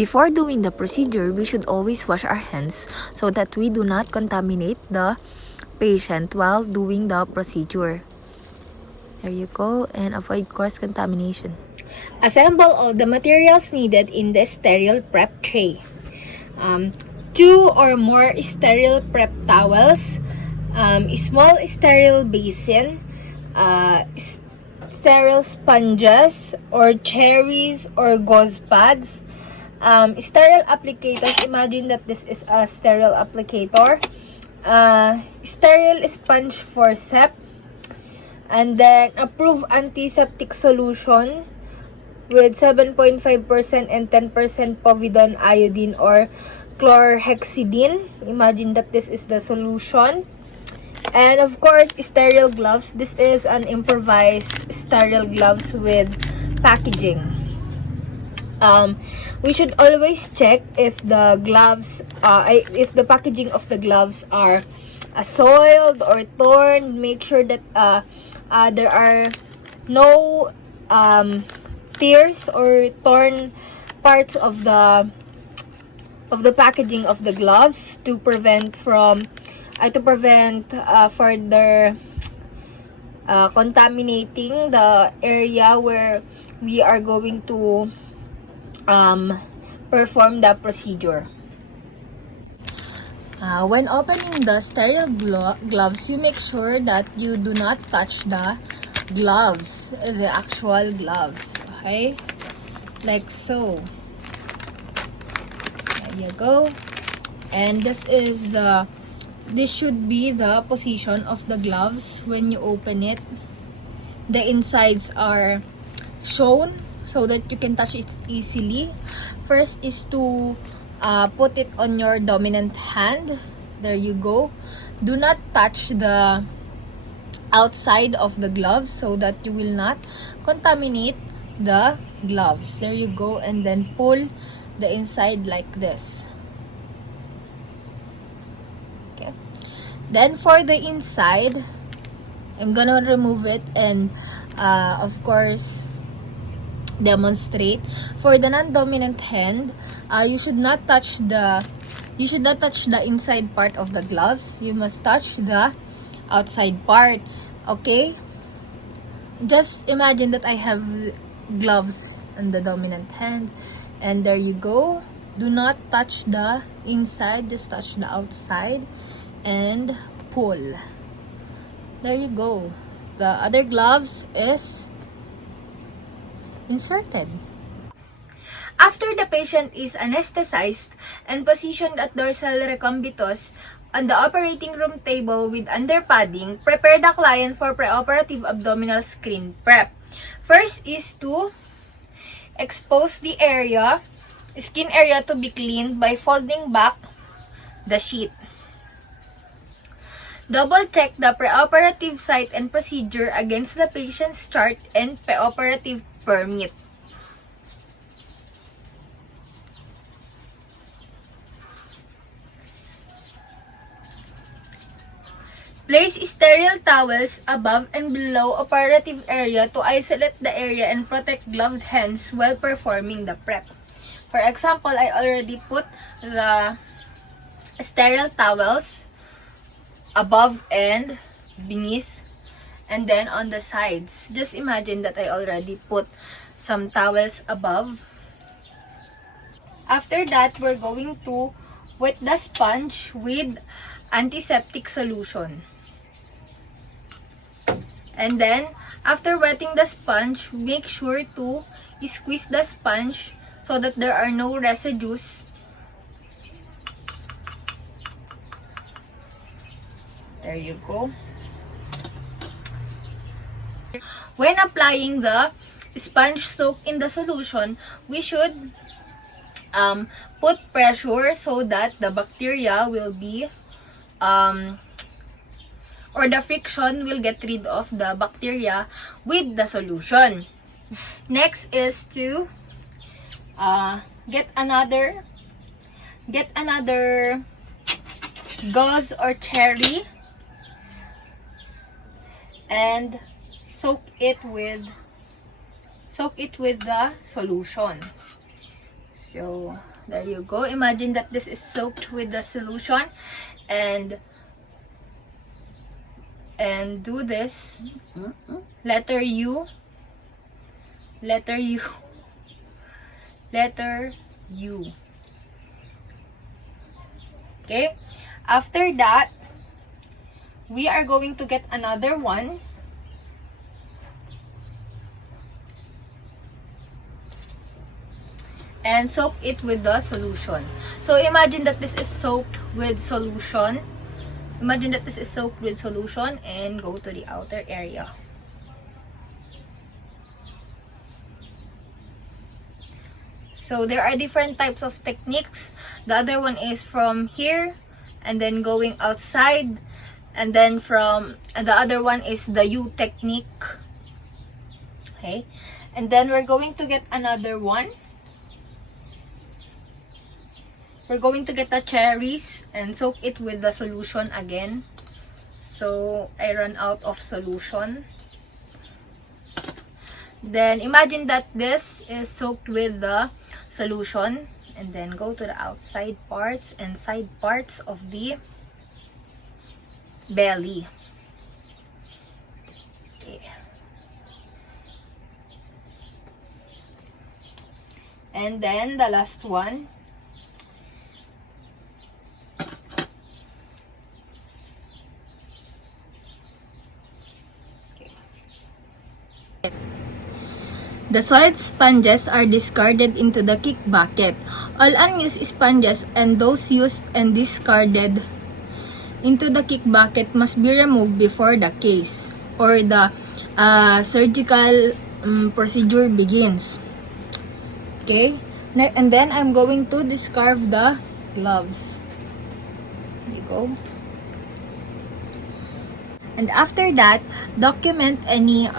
Before doing the procedure, we should always wash our hands so that we do not contaminate the patient while doing the procedure. There you go, and avoid cross contamination. Assemble all the materials needed in the sterile prep tray. 2 or more sterile prep towels, small sterile basin, sterile sponges or cherries or gauze pads, sterile applicators. Imagine that this is a sterile applicator, sterile sponge forceps, and then approved antiseptic solution with 7.5% and 10% povidone iodine or chlorhexidine. Imagine that this is the solution. And of course, sterile gloves. This is an improvised sterile gloves with packaging. We should always check if the gloves, if the packaging of the gloves are soiled or torn. Make sure that there are no tears or torn parts of the packaging of the gloves to prevent further contaminating the area where we are going to perform the procedure. When opening the sterile gloves, you make sure that you do not touch the gloves, the actual gloves, okay? Like so. There you go. And this should be the position of the gloves when you open it. The insides are shown so that you can touch it easily. First is to put it on your dominant hand. There you go. Do not touch the outside of the gloves so that you will not contaminate the gloves. There you go. And then pull the inside like this. Okay. Then for the inside, I'm gonna remove it and of course demonstrate. For the non-dominant hand, you should not touch the inside part of the gloves. You must touch the outside part. Okay? Just imagine that I have gloves on the dominant hand, and there you go. Do not touch the inside, just touch the outside and pull. There you go. The other gloves is inserted. After the patient is anesthetized and positioned at dorsal recumbitus on the operating room table with underpadding, prepare the client for preoperative abdominal screen prep. First is to expose the skin area to be cleaned by folding back the sheet. Double check the preoperative site and procedure against the patient's chart and preoperative permit. Place sterile towels above and below operative area to isolate the area and protect gloved hands while performing the prep. For example, I already put the sterile towels above and beneath, and then on the sides. Just imagine that I already put some towels above. After that, we're going to wet the sponge with antiseptic solution. And then, after wetting the sponge, make sure to squeeze the sponge so that there are no residues. There you go. When applying the sponge soak in the solution, we should put pressure so that the bacteria will be or the friction will get rid of the bacteria with the solution. Next is to get another gauze or cherry and soak it with the solution. So, there you go. Imagine that this is soaked with the solution, and do this. Letter U. Letter U. Letter U. Okay? After that, we are going to get another one. And soak it with the solution. So imagine that this is soaked with solution. Imagine that this is soaked with solution, and go to the outer area. So there are different types of techniques. The other one is from here and then going outside, and then the other one is the U technique. Okay, and then we're going to get another one. We're going to get the cherries and soak it with the solution again. So I ran out of solution. Then imagine that this is soaked with the solution, and then go to the outside parts and side parts of the belly. Okay. And then the last one. The soiled sponges are discarded into the kick bucket. All unused sponges and those used and discarded into the kick bucket must be removed before the case or the surgical procedure begins. Okay, and then I'm going to discard the gloves. There you go. And after that, document any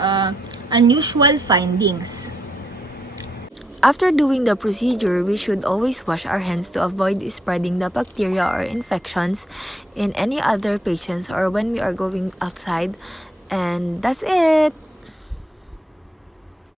unusual findings. After doing the procedure, we should always wash our hands to avoid spreading the bacteria or infections in any other patients or when we are going outside. And that's it!